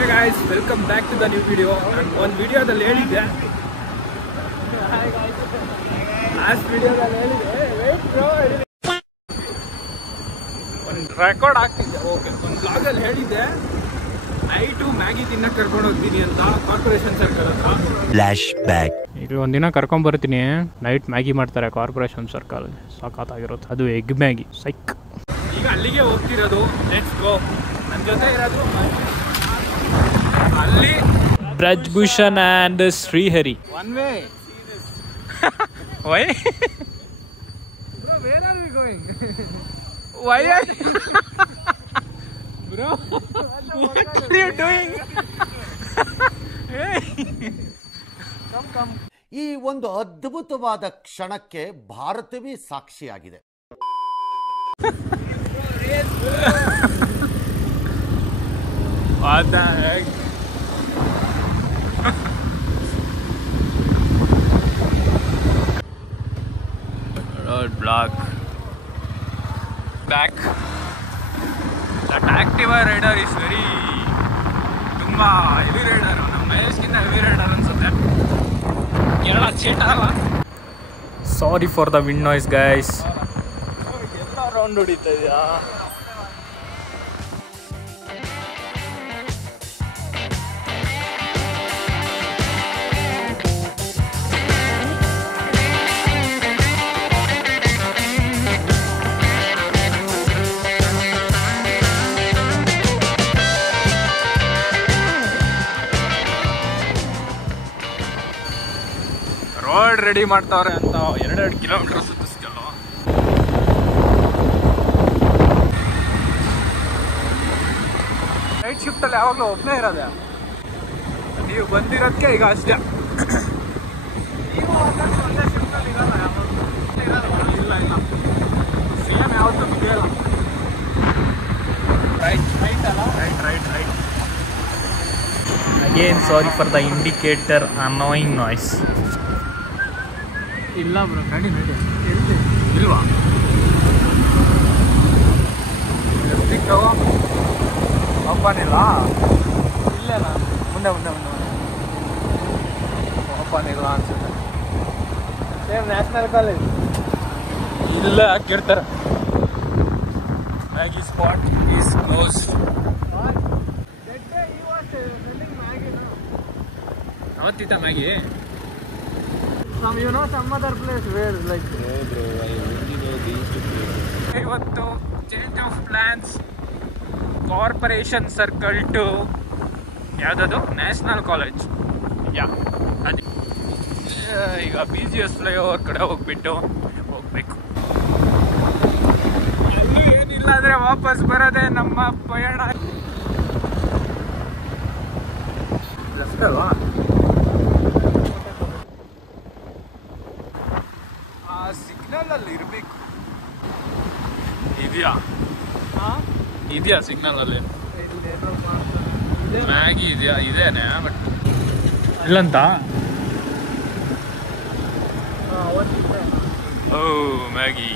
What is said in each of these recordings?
Hey guys, welcome back to the new video. One video the lady there. Hi guys. Last video the lady. Hey, wait bro. One record ಆಗ್ತಿದೆ. Okay. ಒಂದು vlog ಅಲ್ಲಿ ಹೇಳಿದ್ದೆ. Night Maggi ತಿನ್ನಕ್ಕೆ ಕರ್ಕೊಂಡು ಹೋಗ್ತೀನಿ ಅಂತ corporation circle ಹತ್ರ. Flash back. ಇಲ್ಲಿ ಒಂದಿನ ಕರ್ಕೊಂಡು ಬರ್ತೀನಿ. ನೈಟ್ ಮ್ಯಾಗಿ ಮಾಡ್ತಾರೆ ಕಾರ್ಪೊರೇಷನ್ ಸರ್ಕಲ್. ಸಾಕಾಗಿರುತ್ತೆ. ಅದು ಎಗ್ ಮ್ಯಾಗಿ. ಸೈಕ್. ಈಗ ಅಲ್ಲಿಗೆ ಹೋಗ್ತಿರೋದು. Let's go. ನನ್ನ ಜೊತೆ ಇರೋದು Ali, Braj Bhushan and Srihari. One way. Why? Bro, where are we going? Why are you? Bro, what are you doing? Hey. Come. ಈ ಒಂದು ಅದ್ಭುತವಾದ ಕ್ಷಣಕ್ಕೆ ಭಾರತವೇ ಸಾಕ್ಷಿಯಾಗಿದೆ. What the heck? Road block. Back. That Activa rider is very ತುಂಬಾ heavy rider. ನಮ್ಮ ಮಹೇಶ್ಗಿಂತ heavy rider ಅನ್ಸುತ್ತೆ. ಕೇರಳ ಚೇಟ ಅಲ್ಲ. Sorry for the wind noise guys. ಎಲ್ಲ ರೌಂಡ್ ಹೊಡಿತಾ ಇದೆಯಾ? ರೋಡ್ ರೆಡಿ ಮಾಡ್ತಾವ್ರೆ ಅಂತ 2 ಕಿಲೋಮೀಟರ್ ಸುತ್ತಿಸ್ಕಲ್ಲ. ನೈಟ್ ಶಿಫ್ಟಲ್ಲಿ ಯಾವಾಗಲೂ ಒಬ್ಬನೇ ಇರೋದೆ. ನೀವು ಬಂದಿರೋದಕ್ಕೆ ಈಗ ಅಷ್ಟೇ. ನೀವು ಒಂದೇ ಶಿಫ್ಟಲ್ಲಿ ಇರಲ್ಲ. ಇಲ್ಲ ಸೇಮ್ ಯಾವತ್ತೂ ಮುಗಿಯಲ್ಲ. ರೈಟ್ ಅಲ್ಲ. Right again sorry for the indicator annoying noise. ಇಲ್ಲ ಬ್ರೋ, ಗಾಡಿ ನೋಡಿ ಇಲ್ವಾ? ಓಪನ್ ಇಲ್ಲ. ಇಲ್ಲ ಮುಂದೆ ಓಪನ್ ಇಲ್ಲ ಅನ್ಸುತ್ತೆ. ಸೇಮ್ ನ್ಯಾಷನಲ್ ಕಾಲೇಜ್ ಇಲ್ಲ ಹಾಕಿರ್ತಾರೆ. Maggi spot is close. ಅವತ್ತಿತ್ತ Maggi. some other place where like bro I only know these two places. ಇವತ್ತು change of plans. Corporation circle to ಯಾವುದದು ನ್ಯಾಷನಲ್ ಕಾಲೇಜ್. ಅದು ಈಗ BGS ಫ್ಲೈಓವರ್ ಕಡೆ ಹೋಗ್ಬೇಕು. ಅಲ್ಲಿ ಏನಿಲ್ಲ ಅಂದರೆ ವಾಪಸ್ ಬರೋದೇ ನಮ್ಮ ಪಯಣ. ಲೆಫ್ಟ್ ಅಲ್ವಾ? ಸಿಗ್ನಲ್ ಅಲ್ಲಿ ಇರಬೇಕು. ಇದೆಯಾ ಸಿಗ್ನಲ್ ಅಲ್ಲಿ? ಮ್ಯಾಗಿ ಇದೆಯಾ? ಇದೇನೆ ಬಟ್ ಇಲ್ಲಂತ. ಓ ಮ್ಯಾಗಿ.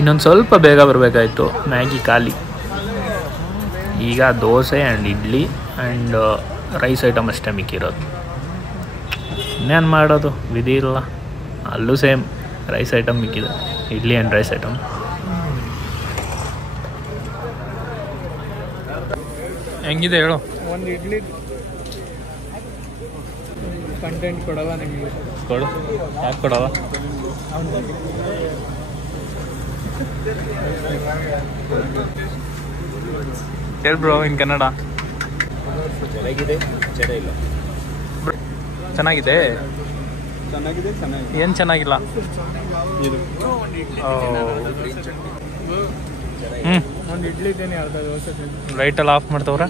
ಇನ್ನೊಂದು ಸ್ವಲ್ಪ ಬೇಗ ಬರಬೇಕಾಯ್ತು. ಮ್ಯಾಗಿ ಖಾಲಿ. ಈಗ dosa and idli and rice item ಅಷ್ಟೇ ಮಿಕ್ಕಿರೋದು. ಇನ್ನೇನು ಮಾಡೋದು, ವಿಧಿ ಇಲ್ಲ. ಅಲ್ಲೂ ಸೇಮ್ ರೈಸ್ ಐಟಮ್ ಮಿಕ್ಕಿದೆ. Idli and rice item. ಹೆಂಗಿದೆ ಹೇಳು? ಒಂದು ಇಡ್ಲಿ ಕಂಟೆಂಟ್ ಕೊಡವ ನನಗೆ. ಕೊಡು. ಯಾಕೆ ಕೊಡವ? ಹೇಳಿ ಬ್ರೋ ಇನ್ ಕನ್ನಡ. ಚೆನ್ನಾಗಿದೆ. ಏನು ಚೆನ್ನಾಗಿಲ್ಲ? ಒಂದು ಇಡ್ಲಿ ಇದ್ದೇನೆ, ಅರ್ಧ ದೋಸೆ. ಲೈಟೆಲ್ಲ ಆಫ್ ಮಾಡ್ತವ್ರ.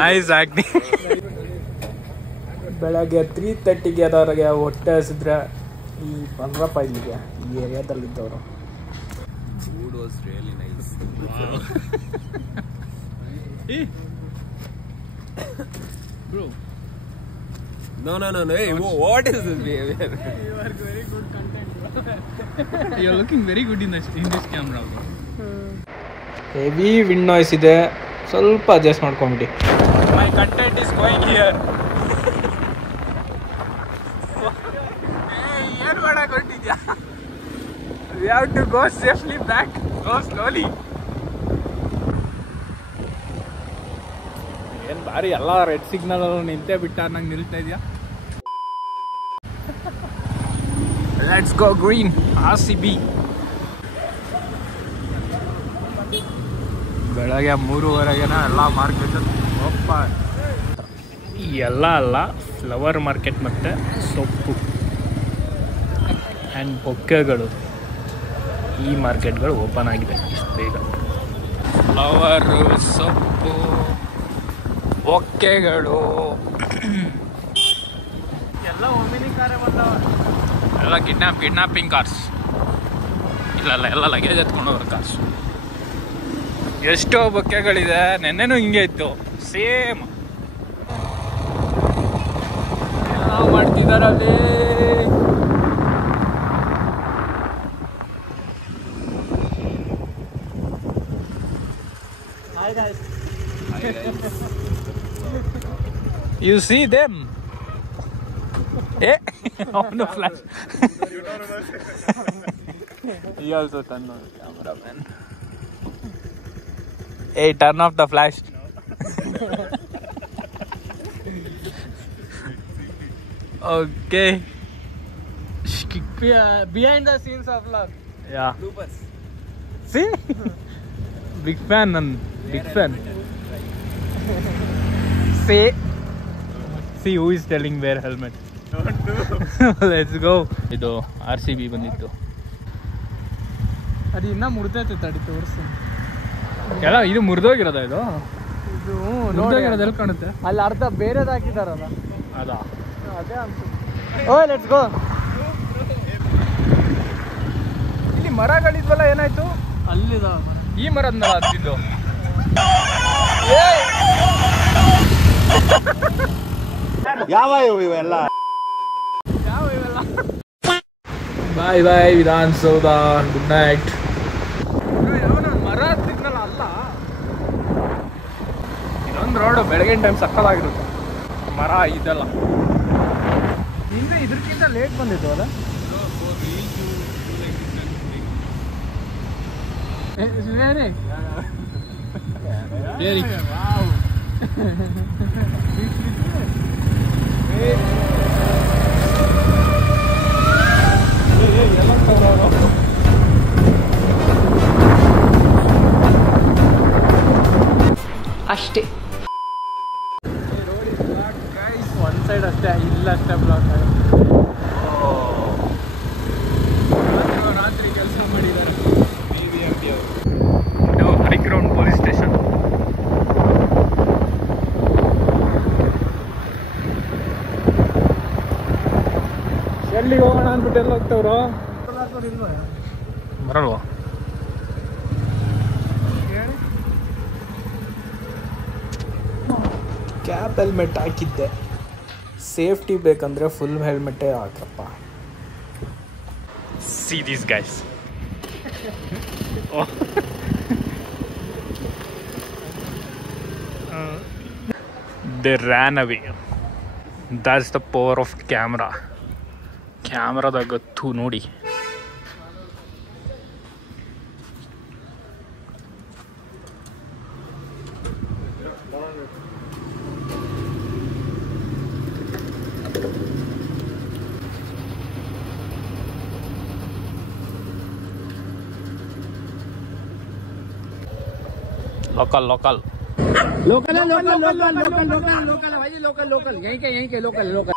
Nice acting. ಬೆಳಗ್ಗೆ 3:30ಗೆ ಅದವ್ರಿಗೆ ಹೊಟ್ಟೆ ಹಸಿದ್ರೆ ಈ ಬಂದ್ರಪ್ಪ ಇಲ್ಲಿಗೆ ಈ ಏರಿಯಾದಲ್ಲಿದ್ದವರು. Food was really nice. Bro. No. Hey, what is this behavior? You are very good content, bro. You are looking very good in this camera, bro. Heavy wind noise ಇದೆ, ಸ್ವಲ್ಪ adjust ಮಾಡ್ಕೊಂಬಿಡಿ. My content is going here. ಏನು ಮಾಡಕ್ಕೆ ಹೊರಟಿದ್ಯಾ? We have to go safely back. Go slowly. ಏನು ಬಾರಿ ಎಲ್ಲ red signal ನಿಂತೇ ಬಿಟ್ಟ ನಂಗೆ ನಿಲ್ತಾ ಇದೆಯಾ? Let's go green RCB. ಬೆಳಗ್ಗೆ 3:30ಗೆನ ಎಲ್ಲ ಮಾರ್ಕೆಟ್ ಎಲ್ಲ ಅಲ್ಲ, ಫ್ಲವರ್ ಮಾರ್ಕೆಟ್ ಮತ್ತು ಸೊಪ್ಪು ಆ್ಯಂಡ್ ಬೊಕ್ಕೆಗಳು, ಈ ಮಾರ್ಕೆಟ್ಗಳು ಓಪನ್ ಆಗಿದೆ ಇಷ್ಟು ಬೇಗ. ಫ್ಲವರು, ಸೊಪ್ಪು, ಬೊಕ್ಕೆಗಳು ಎಲ್ಲ ಒಮ್ಮಿನಿ ಕಾರೇ ಬಂದವ. ಎಲ್ಲ ಕಿಡ್ನಾಪಿಂಗ್ ಕಾರ್ಸ್. ಇಲ್ಲ ಎಲ್ಲ ಲಗೇಜ್ ಎತ್ಕೊಂಡು ಹೋಗೋ ಕಾರ್ಸ್. ಎಷ್ಟೋ ಬೊಕ್ಕೆಗಳಿದೆ, ನೆನ್ನೆನೂ ಹಿಂಗೆ ಇತ್ತು ಸೇಮ್. ಎಲ್ಲ ಮಾಡ್ತಿದ್ದಾರಲ್ಲಿ. You see them? Hey, on the flash. He also turned on the camera, man. Hey, turn off the flash. Okay. Behind the scenes of love. Yeah. Bloopers. See? Big fan, and big fan. See who is telling wear helmet. Don't do. Let's go. ಇದು RCB ಬಂದಿತ್ತು. ಅದು ಇನ್ನೂ ಮುರಿದೈತೆ, ತಡಿ ತೋರಿಸ್ತೀನಿ. ಎಲ್ಲ ಇದು ಮುರಿದೋಗಿರೋದ? ಇದು ಇದು ಮುರಿದೋಗಿರೋದು ಎಲ್ಲಿ ಕಾಣುತ್ತೆ? ಅಲ್ಲಿ ಅರ್ಧ ಬೇರೆದು ಹಾಕಿದಾರಲ್ಲ, ಅದಾ? ಅದೇ ಅನ್ಸುತ್ತೆ. ಓಯ್ ಲೆಟ್ಸ್ ಗೋ. ಇಲ್ಲಿ ಮರಗಳಿದ್ವಲ್ಲ, ಏನಾಯ್ತು? ಅಲ್ಲಿದ ಈ ಮರದ್ನಲ್ಲ ಹತ್ತಿದ್ದು. ಯಾವ ಇವೆಲ್ಲ? ಬಾಯ್ ವಿಧಾನಸೌಧ. Good night. ಮರ ಹತ್ತಿದ್ನಲ್ಲ, ಅಲ್ಲ ಇದೊಂದು ರೋಡು ಬೆಳಗಿನ ಟೈಮ್ ಸಕ್ಕಲಾಗಿರುತ್ತೆ. ಮರ ಇದೆಲ್ಲ ಹಿಂಗೆ ಇದಕ್ಕಿಂತ ಲೇಟ್ ಬಂದಿತ್ತು ಅಲ್ಲ. ಅಷ್ಟೇ. ಒನ್ ಸೈಡ್ ಅಷ್ಟೇ, ಇಲ್ಲಷ್ಟೇ ಬ್ಲಾಕ್ ಆಗುತ್ತೆ. ರಾತ್ರಿ ಕೆಲಸ ಮಾಡಿದ್ದಾರೆ ಇದು ಹೈಗ್ರೌಂಡ್ ಪೊಲೀಸ್ ಸ್ಟೇಷನ್. ಎಲ್ಲಿಗೆ ಹೋಗೋಣ ಅಂದ್ಬಿಟ್ಟು ಎಲ್ಲ ಹೋಗ್ತವ್ರು. ಬರಲ್ವಾ? ಕ್ಯಾಪ್ ಹೆಲ್ಮೆಟ್ ಹಾಕಿದ್ದೆ. ಸೇಫ್ಟಿ ಬೇಕಂದ್ರೆ full ಹೆಲ್ಮೆಟ್ಟೇ ಹಾಕಪ್ಪ. See these guys. They ran away. That's the power of camera. ಕ್ಯಾಮ್ರಾದಾಗ ಗೊತ್ತು ನೋಡಿ. Local local local local local local local भाई लोकल लोकल यहीं के लोकल लोकल